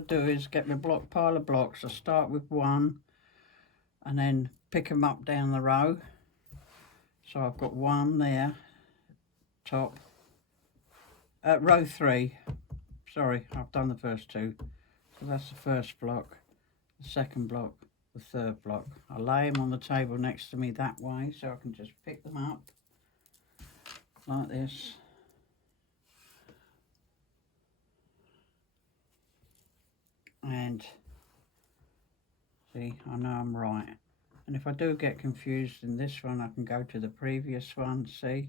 I do is get my pile of blocks. I start with one and then pick them up down the row. So I've got one there, top, row 3. Sorry, I've done the first 2. So that's the first block, the second block, the third block. I lay them on the table next to me that way so I can just pick them up like this. And see, I know I'm right. And if I do get confused in this one, I can go to the previous one. See,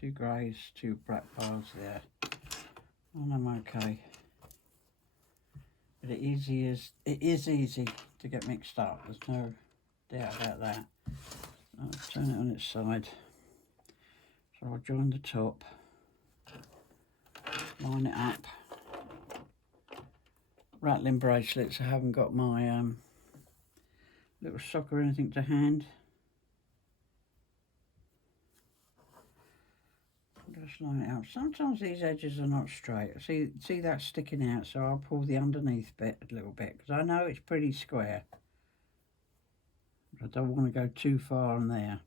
2 greys, 2 black piles there, and I'm okay. But it is easy to get mixed up. There's no doubt about that. I'll turn it on its side. So I'll join the top, line it up. Rattling bracelets. I haven't got my little sock or anything to hand. Just line it up. Sometimes these edges are not straight. See that sticking out, so I'll pull the underneath bit a little bit because I know it's pretty square. But I don't want to go too far on there.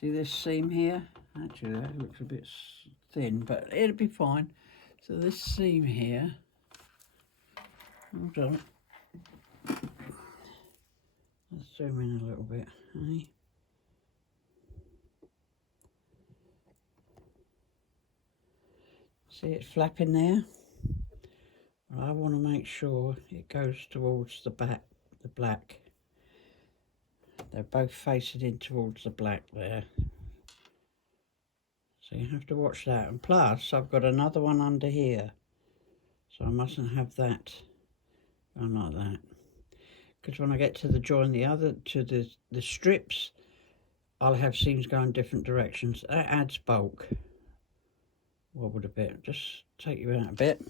See this seam here? Actually, that looks a bit thin, but it'll be fine. So this seam here, hold on. Let's zoom in a little bit, eh? See it flapping there? Well, I want to make sure it goes towards the back, the black. They're both facing in towards the black there. So you have to watch that. And plus, I've got another one under here. So I mustn't have that going like that. Because when I get to the join to the strips, I'll have seams going different directions. That adds bulk. Wobbled a bit. Just take you out a bit.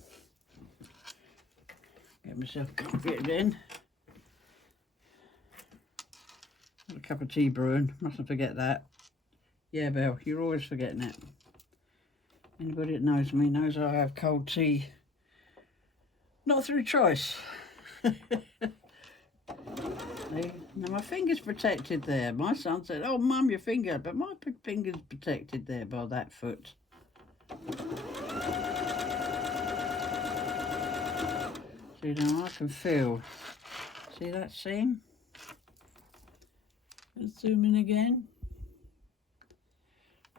Get myself comforted in. Got a cup of tea brewing. Mustn't forget that. Yeah, Belle, you're always forgetting it. Anybody that knows me knows I have cold tea. Not through choice. Now my finger's protected there. My son said, "Oh, Mum, your finger," but my finger's protected there by that foot. See, now I can feel. See that seam? Let's zoom in again.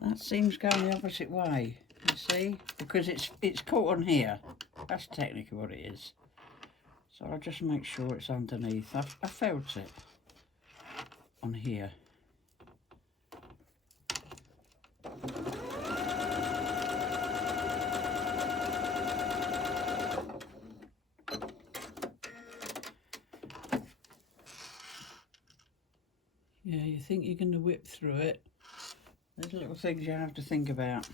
That seam's going the opposite way. You see, because it's caught on here. That's technically what it is. So I'll just make sure it's underneath. I felt it on here. Yeah, you think you're going to whip through it. There's little things you have to think about.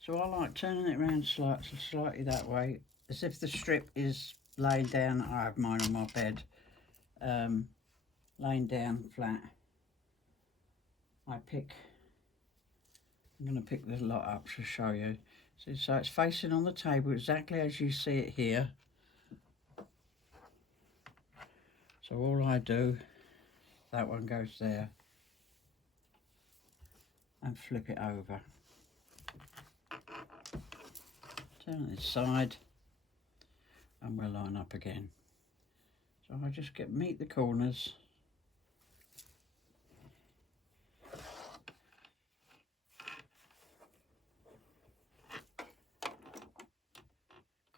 So I like turning it around slightly that way, as if the strip is laying down. I have mine on my bed, laying down flat. I'm going to pick the lot up to show you. So it's facing on the table exactly as you see it here. So all I do, that one goes there, and flip it over. Turn it this side, and we'll line up again. So I just meet the corners.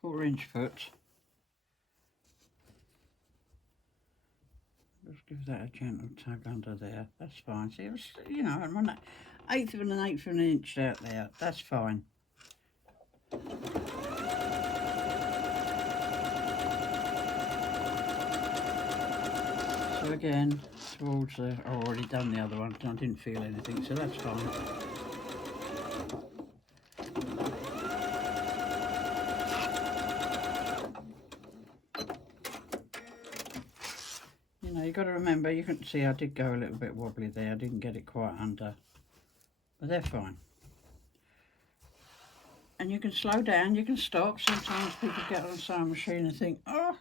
Quarter-inch foot. Just give that a gentle tug under there. That's fine. See, it was, you know, I'm on that eighth of an inch out there. That's fine. So again, towards the, I've already done the other one. I didn't feel anything, so that's fine. You know, you've got to remember, you can see I did go a little bit wobbly there. I didn't get it quite under, but they're fine. and you can slow down, you can stop. Sometimes people get on a sewing machine and think, oh,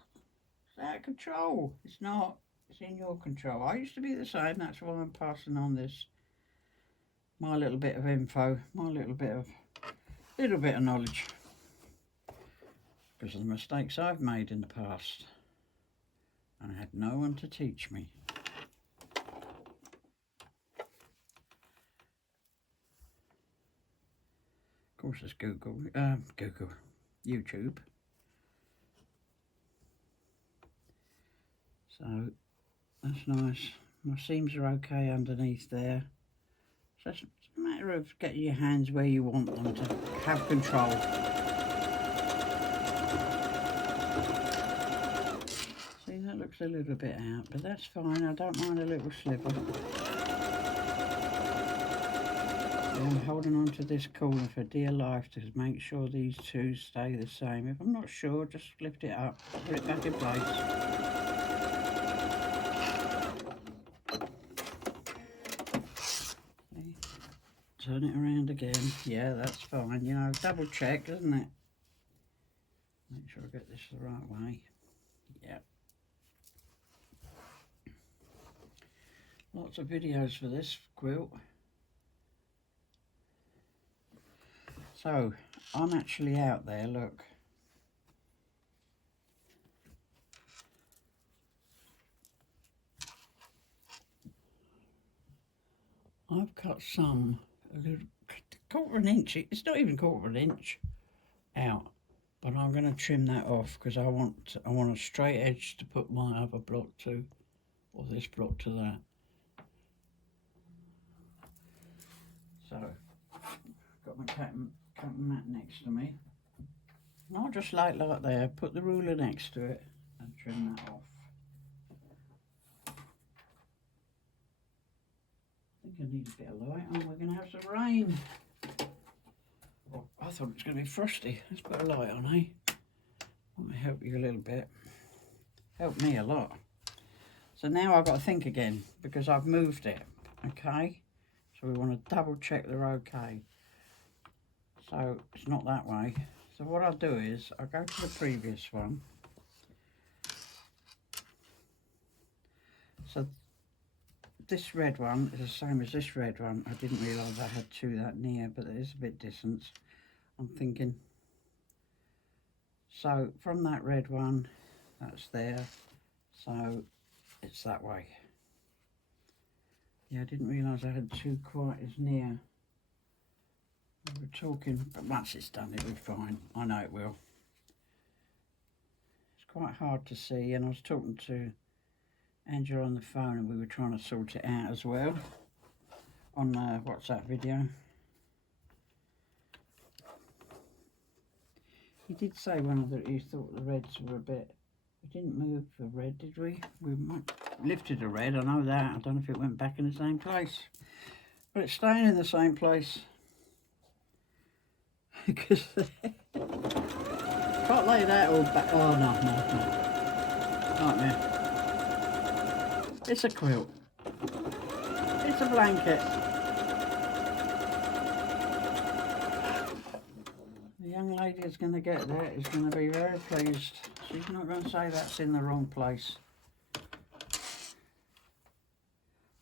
it's out of control. It's not. It's in your control. I used to be the same. That's why I'm passing on this, my little bit of info, my little bit of knowledge, because of the mistakes I've made in the past, and I had no one to teach me. Of course, it's YouTube. So that's nice. My seams are okay underneath there. So it's a matter of getting your hands where you want them to have control. See, that looks a little bit out, but that's fine. I don't mind a little sliver. I'm holding on to this corner for dear life to make sure these two stay the same. If I'm not sure, just lift it up, put it back in place. See? Turn it around again. Yeah, that's fine. You know, double check, isn't it? Make sure I get this the right way. Yeah. Lots of videos for this quilt. So, I'm actually out there, look. I've cut some, a little, quarter of an inch, it's not even quarter of an inch out, but I'm going to trim that off because I want a straight edge to put my other block to, or this block to that. So, got my cutting mat next to me. And I'll just like there, put the ruler next to it and trim that off. I think I need a bit of light on. We're going to have some rain. Oh, I thought it was going to be frosty. Let's put a light on, eh? Might help you a little bit. Help me a lot. So now I've got to think again because I've moved it, okay? So we want to double check they're okay. So it's not that way. So what I'll do is I'll go to the previous one. So this red one is the same as this red one. I didn't realise I had two that near, but there is a bit distance. I'm thinking. So from that red one, that's there. So it's that way. Yeah, I didn't realise I had two quite as near. We were talking, but once it's done, it'll be fine. I know it will. It's quite hard to see, and I was talking to Angela on the phone, and we were trying to sort it out as well on the WhatsApp video. He did say he thought the reds were a bit. We didn't move the red, did we? We lifted a red. I know that. I don't know if it went back in the same place, but it's staying in the same place. Because can't lay that all back. Oh no. Nightmare. It's a quilt. It's a blanket. The young lady is going to get there is going to be very pleased. She's not going to say that's in the wrong place.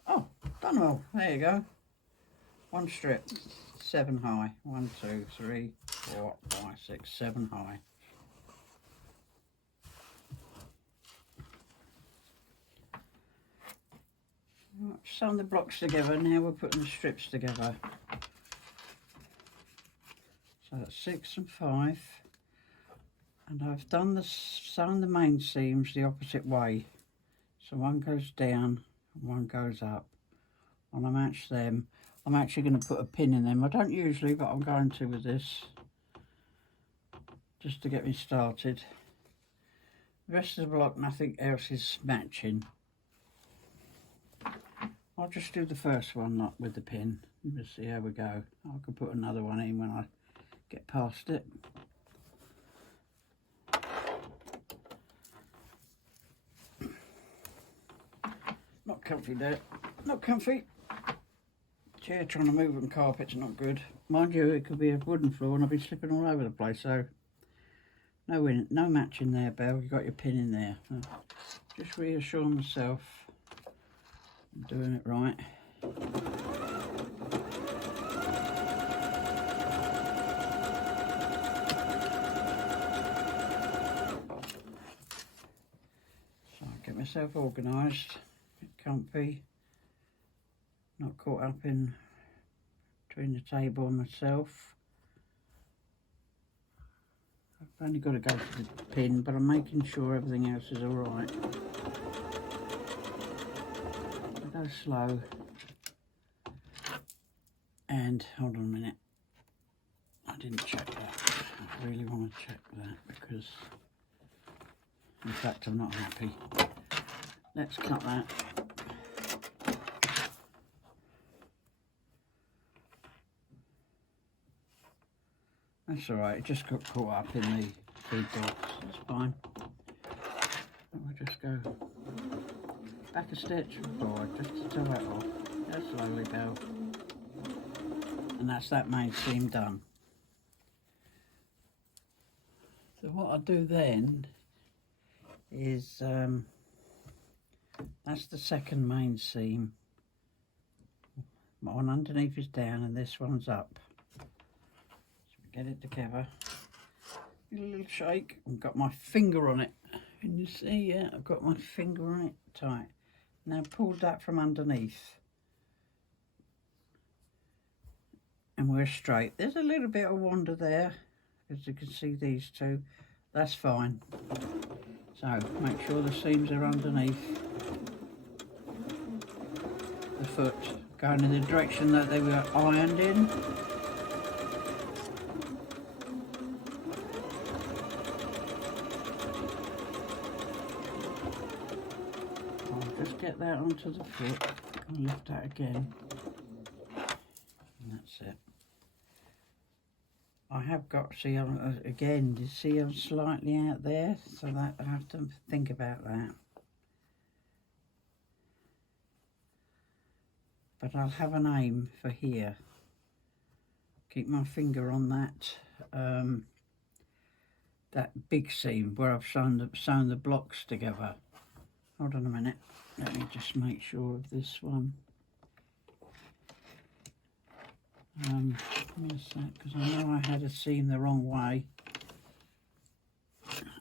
Oh, done well. There you go. One strip. 7 high. 1, 2, 3, 4, 5, 6, 7 high. Right, sewn the blocks together. Now we're putting the strips together. So that's 6 and 5. And I've done sewn the main seams the opposite way. So one goes down and one goes up. And I match them. I'm actually going to put a pin in them. I don't usually, but I'm going to with this, just to get me started. The rest of the block, nothing else is matching. I'll just do the first one up with the pin. We'll see how we go. I can put another one in when I get past it. Not comfy there. Not comfy. Chair trying to move on carpet's not good. mind you, it could be a wooden floor and I'll be slipping all over the place, so no matching there, Belle. You've got your pin in there. Just reassure myself I'm doing it right. So I'll get myself organised, get comfy, not caught up in between the table and myself. I've only got to go to the pin, but I'm making sure everything else is all right. I go slow. And hold on a minute. I didn't check that. I really want to check that because, in fact, I'm not happy. Let's cut that. That's all right, it just got caught up in the feed box, that's fine. I'll just go back a stitch forward just to tie that off. Go slowly, Belle. And that's that main seam done. So what I'll do then is, that's the second main seam. My one underneath is down and this one's up. Get it together, give it a little shake, I've got my finger on it. Can you see? Yeah, I've got my finger on it tight. Now pull that from underneath. And we're straight. There's a little bit of wander there, as you can see these two. That's fine. So make sure the seams are underneath the foot, going in the direction that they were ironed in. Just get that onto the foot and lift that again, and that's it. I have got, see, again, you see I'm slightly out there, so that I have to think about that. But I'll have an aim for here. Keep my finger on that that big seam where I've sewn the blocks together. Hold on a minute. Let me just make sure of this one. Give me a sec, because I know I had a seam the wrong way.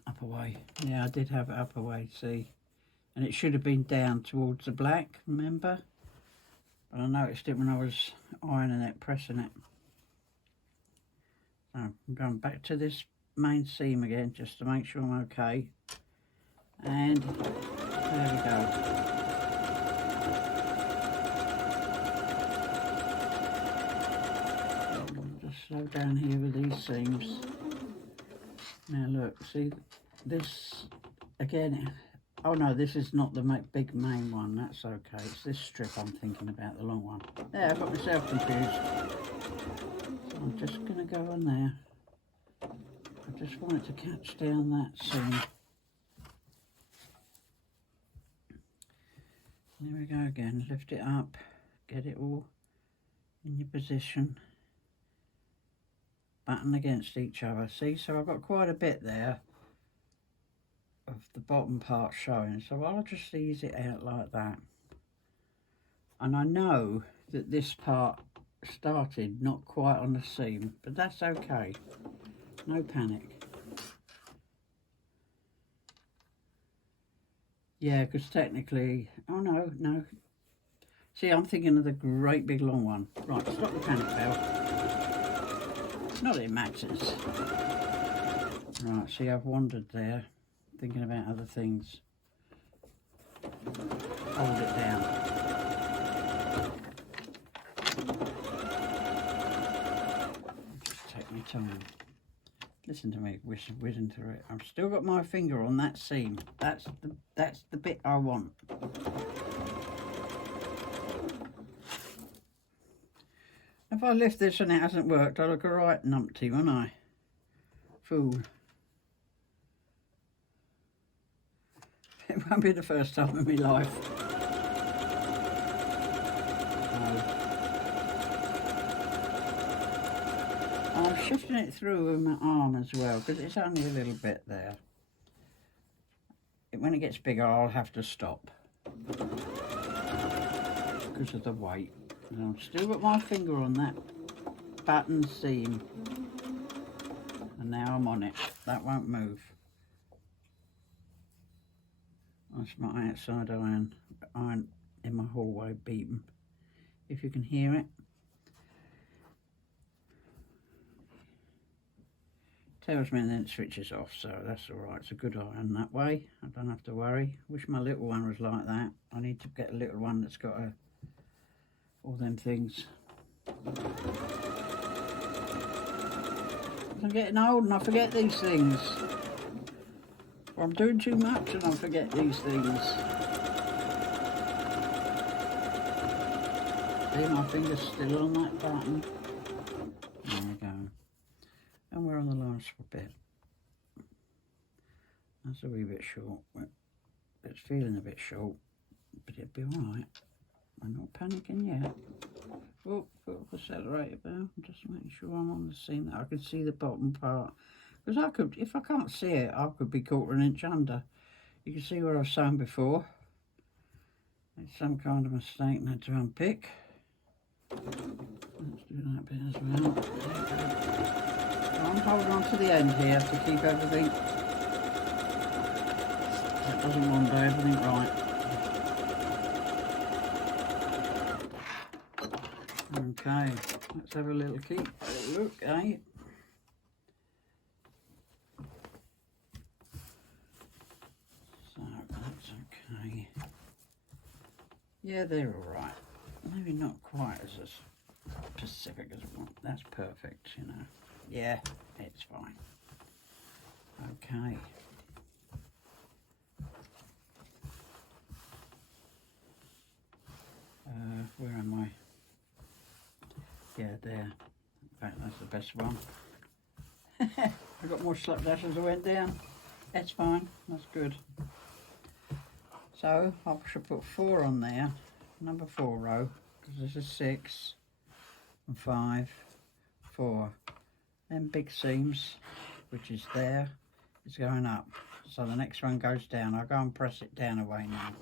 Up away. Yeah, I did have it up away, see? And it should have been down towards the black, remember? But I noticed it when I was ironing it, pressing it. So I'm going back to this main seam again, just to make sure I'm okay. And there we go. Slow down here with these seams. Now look, see this again. Oh no, this is not the big main one. That's okay. It's this strip I'm thinking about, the long one. There, I got myself confused. So I'm just going to go on there. I just want it to catch down that seam. There we go again. Lift it up. Get it all in your position. Button against each other. See, so I've got quite a bit there of the bottom part showing, so I'll just ease it out like that. And I know that this part started not quite on the seam, but that's okay, no panic. Yeah, because technically, oh no, see, I'm thinking of the great big long one. Right, stop the panic, Belle. Not that it matters. Right, see, I've wandered there, thinking about other things. Hold it down. Just take my time. Listen to me, whizzing through it. I've still got my finger on that seam. That's the bit I want. If I lift this and it hasn't worked, I look a right numpty, won't I? Fool. It won't be the first time in my life. No. shifting it through with my arm as well, because it's only a little bit there. When it gets bigger, I'll have to stop because of the weight. And I've still got my finger on that button seam, and now I'm on it. That won't move. That's my outside iron in my hallway beeping, if you can hear it. Tells me and then it switches off, so that's all right. It's a good iron that way. I don't have to worry. Wish my little one was like that. I need to get a little one that's got all them things. I'm getting old and I forget these things. Or I'm doing too much and I forget these things. See, my finger's still on that button. There we go. And we're on the last bit. That's a wee bit short. It's feeling a bit short, but it'll be all right. I'm not panicking yet. Oh, got the accelerator bell. I'm just making sure I'm on the seam that I can see the bottom part. Because I could, if I can't see it, I could be 1/4 inch under. You can see where I've sewn before. It's some kind of mistake and I had to unpick. Let's do that bit as well. I'm holding on to the end here to keep everything. That doesn't want to do everything right. Okay, let's have a little look, eh? So that's okay. Yeah, they're all right. Maybe not quite as specific as one. That's perfect, you know. Yeah, it's fine. Okay. Where am I? Yeah, there. In fact, that's the best one. I got more slapdash as I went down. That's fine. That's good. So I should put 4 on there, number 4 row, because this is 6 and 5, 4. Then big seams, which is there, is going up. So the next one goes down. I'll go and press it down away now.